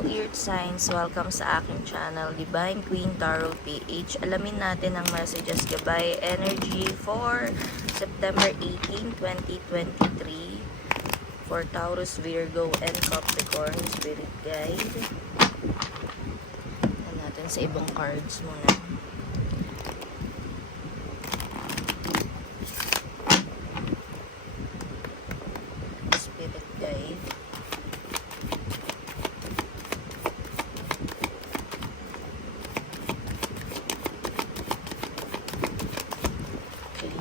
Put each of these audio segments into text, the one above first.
Earth Signs! Welcome sa aking channel, Divine Queen Tarot PH. Alamin natin ang messages gabay energy for September 18, 2023 for Taurus, Virgo, and Capricorn Spirit Guide. Tignan natin sa ibang cards muna. Spirit Guide. Okay.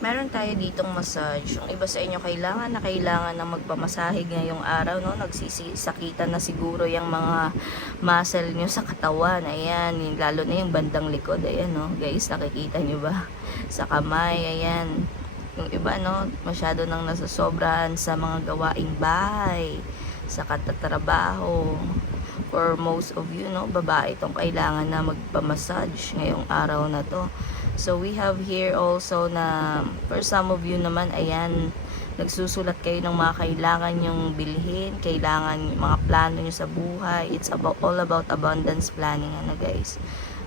Meron tayo ditong massage. Yung iba sa inyo kailangan na kailangan na magpamasahe ngayong araw, no? Nagsisisakitan na siguro yung mga muscle nyo sa katawan. Ayan, lalo na yung bandang likod. Ayan, no? Guys, nakikita nyo ba? Sa kamay, ayan. Yung iba, no? Masyado nang nasasobrahan sa mga gawaing bahay, sa katatrabaho. For most of you, no? Babae itong kailangan na magpamassage ngayong araw na to. So we have here also na for some of you naman ayan nagsusulat kayo ng mga kailangan yung bilhin, kailangan mga plano nyo sa buhay. It's about all about abundance planning ano guys.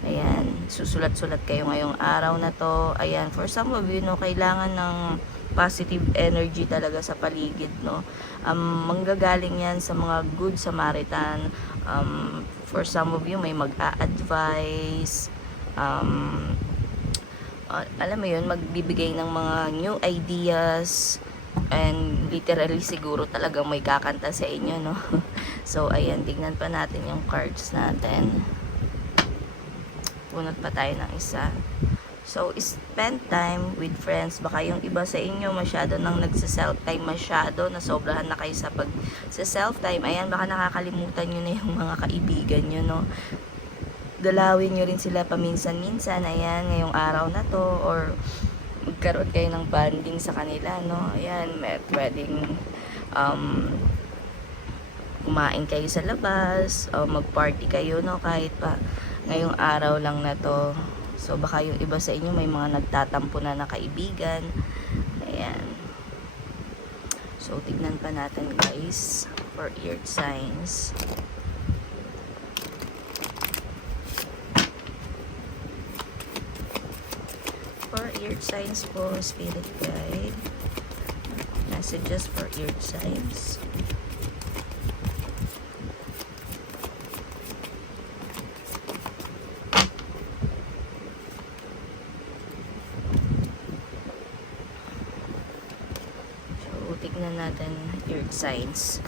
Ayan, susulat-sulat kayo ngayong araw na to. Ayan, for some of you no, kailangan ng positive energy talaga sa paligid no. Um, manggagaling yan sa mga good Samaritan. Um, for some of you may mag-a-advise um, alam mo yun, magbibigay ng mga new ideas and literally siguro talagang may kakanta sa inyo, no? So, ayan, tignan pa natin yung cards natin. Punot pa tayo ng isa. So, spend time with friends. Baka yung iba sa inyo masyado nang nagsa-self time masyado, na sobrahan na kayo sa pag sa self time. Ayan, baka nakakalimutan nyo na yung mga kaibigan nyo, no? Dalawin nyo rin sila paminsan-minsan, ayan, ngayong araw na to, or magkaroon kayo ng bonding sa kanila, no? Ayan, may, pwedeng um, kumain kayo sa labas, o mag-party kayo, no? Kahit pa ngayong araw lang na to. So, baka yung iba sa inyo may mga nagtatampo na na kaibigan. Ayan. So, tignan pa natin guys for earth signs. for earth signs po, spirit guide. Messages for earth signs. So, tignan natin earth signs.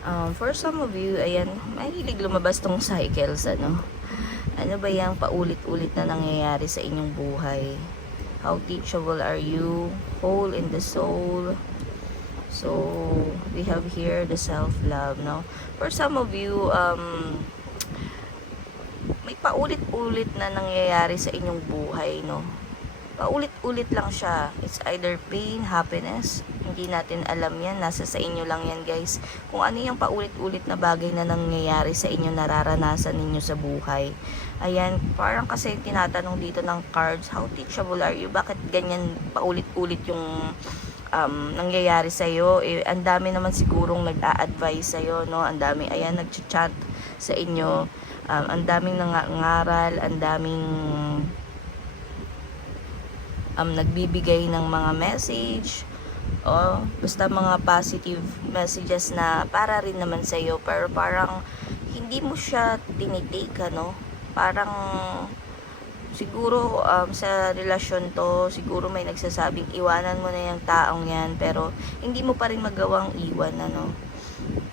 Um, for some of you, ayan, mahilig lumabas tong cycles, ano. Ano ba yung paulit-ulit na nangyayari sa inyong buhay? How teachable are you? Whole in the soul. So, we have here the self-love, no? For some of you, um, may paulit-ulit na nangyayari sa inyong buhay, no? Paulit-ulit lang siya. It's either pain, happiness. Hindi natin alam yan. Nasa sa inyo lang yan, guys. Kung ano yung paulit-ulit na bagay na nangyayari sa inyo, nararanasan ninyo sa buhay. Ayan, parang kasi tinatanong dito ng cards, how teachable are you? Bakit ganyan paulit-ulit yung um, nangyayari sa'yo? Eh, ang dami naman sigurong nag-a-advise sa'yo, no? Ang dami, ayan, nag-chat sa inyo. Um, ang daming nangangaral, ang daming um, nagbibigay ng mga message o basta mga positive messages na para rin naman sa iyo pero parang hindi mo siya tinitake ano? Parang siguro um, sa relasyon to siguro may nagsasabing iwanan mo na yung taong yan pero hindi mo pa rin magawang iwan ano?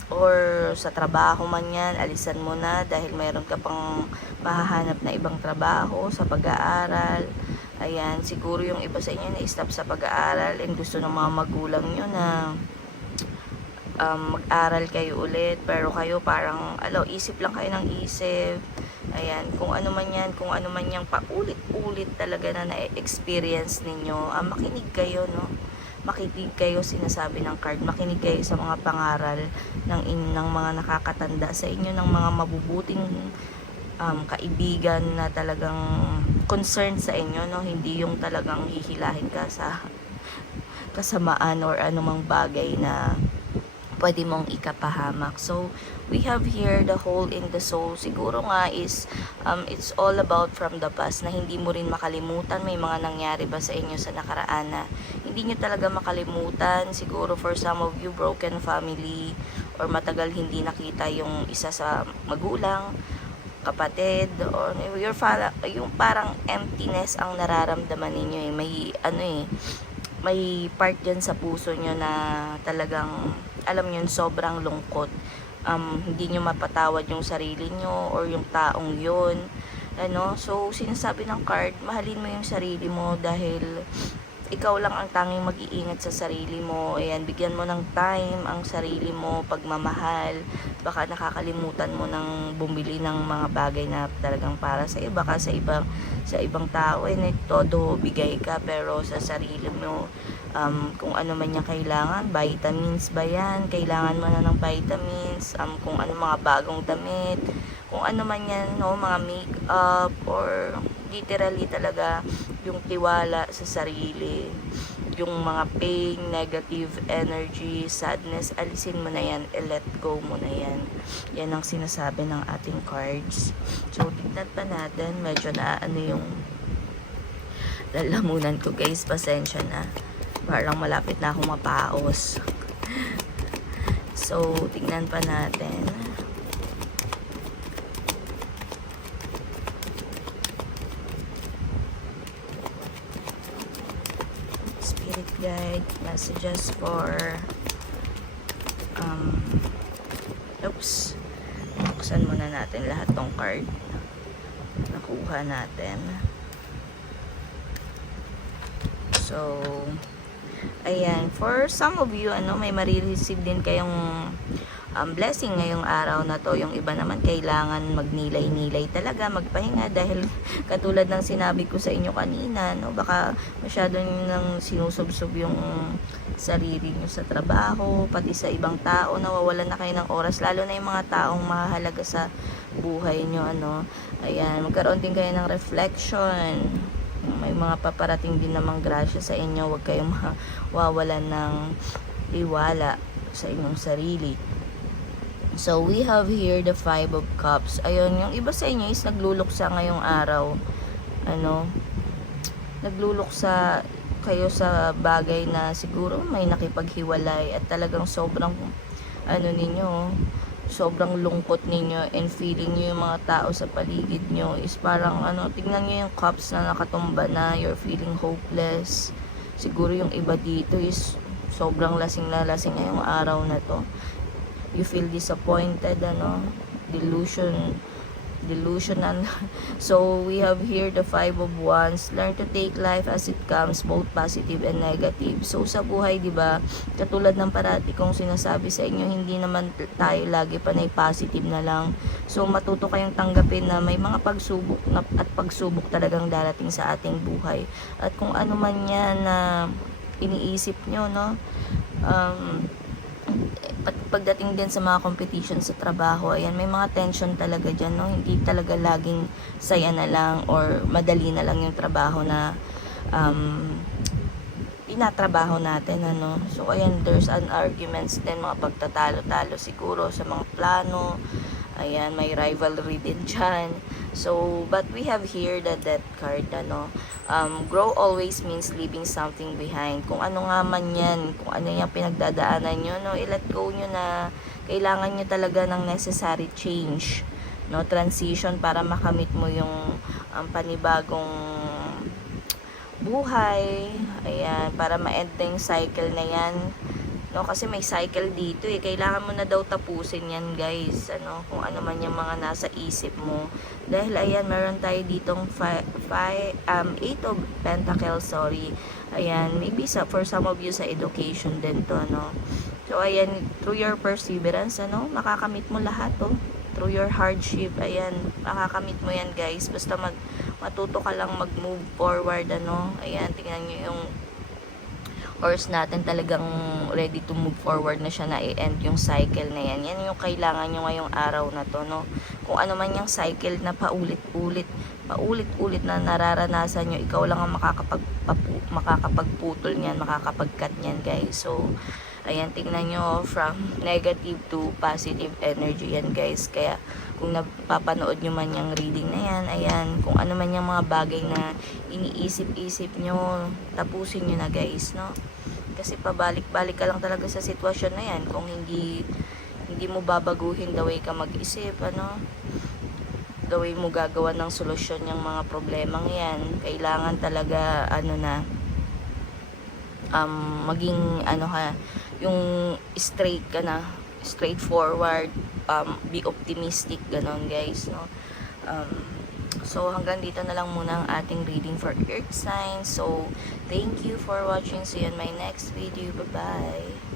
Or sa trabaho man yan, alisan mo na dahil mayroon ka pang mahahanap na ibang trabaho sa pag-aaral. Ayan, siguro yung iba sa inyo na-stop sa pag-aaral and gusto ng mga magulang nyo na um, mag-aral kayo ulit pero kayo parang alo, isip lang kayo ng isip. Ayan, kung ano man yan, kung ano man yung paulit-ulit talaga na na-experience ninyo, ah, makinig kayo, no? makinig kayo sinasabi ng card, makinig kayo sa mga pangaral ng, in, ng mga nakakatanda sa inyo, ng mga mabubuting um, kaibigan na talagang concerned sa inyo, no? Hindi yung talagang hihilahin ka sa kasamaan or anumang bagay na pwede mong ikapahamak. So, we have here the hole in the soul. Siguro nga is, um, it's all about from the past na hindi mo rin makalimutan. May mga nangyari ba sa inyo sa nakaraan na hindi nyo talaga makalimutan. Siguro for some of you, broken family or matagal hindi nakita yung isa sa magulang kapatid or your fala, yung parang emptiness ang nararamdaman ninyo eh. May ano eh, may part dyan sa puso nyo na talagang alam nyo sobrang lungkot. Um, hindi nyo mapatawad yung sarili nyo or yung taong yun. Ano? So sinasabi ng card mahalin mo yung sarili mo dahil ikaw lang ang tanging mag-iingat sa sarili mo. Ayan, bigyan mo ng time ang sarili mo, pagmamahal. Baka nakakalimutan mo ng bumili ng mga bagay na talagang para sa iyo. Baka sa ibang, sa ibang tao, eh, todo bigay ka. Pero sa sarili mo, um, kung ano man niya kailangan, vitamins ba yan? Kailangan mo na ng vitamins, um, kung ano mga bagong damit, kung ano man yan, no, mga makeup, or literally talaga yung tiwala sa sarili, yung mga pain, negative energy, sadness, alisin mo na yan, i-let go mo na yan. Yan ang sinasabi ng ating cards. So, tignan pa natin, medyo na ano yung lalamunan ko guys, pasensya na. Parang malapit na akong mapaos. So, tignan pa natin. spirit guide messages for um oops buksan muna natin lahat tong card nakuha natin so ayan for some of you ano may marireceive din kayong um, blessing ngayong araw na to. Yung iba naman kailangan magnilay-nilay talaga, magpahinga dahil katulad ng sinabi ko sa inyo kanina, no, baka masyado nang sinusubsob yung sarili nyo sa trabaho, pati sa ibang tao, nawawalan na kayo ng oras, lalo na yung mga taong mahalaga sa buhay nyo, ano. Ayan, magkaroon din kayo ng reflection, may mga paparating din namang grasya sa inyo, huwag kayong mawawalan ng tiwala sa inyong sarili. So, we have here the Five of Cups. Ayun, yung iba sa inyo is nagluluksa ngayong araw. Ano? Nagluluksa kayo sa bagay na siguro may nakipaghiwalay at talagang sobrang ano ninyo, sobrang lungkot ninyo and feeling nyo yung mga tao sa paligid nyo is parang ano, tingnan nyo yung cups na nakatumba na, you're feeling hopeless. Siguro yung iba dito is sobrang lasing na lasing ngayong araw na to you feel disappointed ano delusion delusional. So we have here the five of wands. Learn to take life as it comes both positive and negative. So sa buhay di ba katulad ng parati kong sinasabi sa inyo hindi naman tayo lagi panay positive na lang. So matuto kayong tanggapin na may mga pagsubok na, at pagsubok talagang darating sa ating buhay. At kung ano man yan na iniisip nyo no um, pagdating din sa mga competition sa trabaho, ayan, may mga tension talaga dyan, no? Hindi talaga laging saya na lang or madali na lang yung trabaho na um, tinatrabaho natin, ano? So, ayan, there's an arguments din, mga pagtatalo-talo siguro sa mga plano, ayan, may rivalry din dyan. So, but we have here the death card, ano? um, grow always means leaving something behind. Kung ano nga man yan, kung ano yung pinagdadaanan nyo, no, i-let go nyo na kailangan nyo talaga ng necessary change, no, transition para makamit mo yung um, panibagong buhay, ayan, para ma-end na yung cycle na yan, no, kasi may cycle dito eh, kailangan mo na daw tapusin yan guys, ano, kung ano man yung mga nasa isip mo, dahil ayan, meron tayo ditong fi, fi, um, 8 of pentacles, sorry, ayan, maybe sa, for some of you sa education din to, no, so ayan, through your perseverance, ano, makakamit mo lahat, oh, through your hardship, ayan, makakamit mo yan guys, basta mag, matuto ka lang mag-move forward, ano, ayan, tingnan nyo yung horse natin talagang ready to move forward na siya na i-end yung cycle na yan. Yan yung kailangan nyo ngayong araw na to, no? Kung ano man yung cycle na paulit-ulit, paulit-ulit na nararanasan nyo, ikaw lang ang makakapag makakapagputol niyan, makakapagkat niyan guys. So, ayan, tingnan nyo from negative to positive energy yan guys. Kaya, kung napapanood nyo man yung reading na yan, ayan, kung ano man yung mga bagay na iniisip-isip nyo, tapusin nyo na guys, no? Kasi pabalik-balik ka lang talaga sa sitwasyon na yan kung hindi hindi mo babaguhin the way ka mag-isip, ano? The way mo gagawa ng solusyon yung mga problemang yan. Kailangan talaga, ano na, um, maging, ano ka, yung straight ka na, straightforward, um, be optimistic, ganon guys, no? Um, So, hanggang dito na lang muna ang ating reading for Earth signs. So, thank you for watching. See you in my next video. Bye-bye.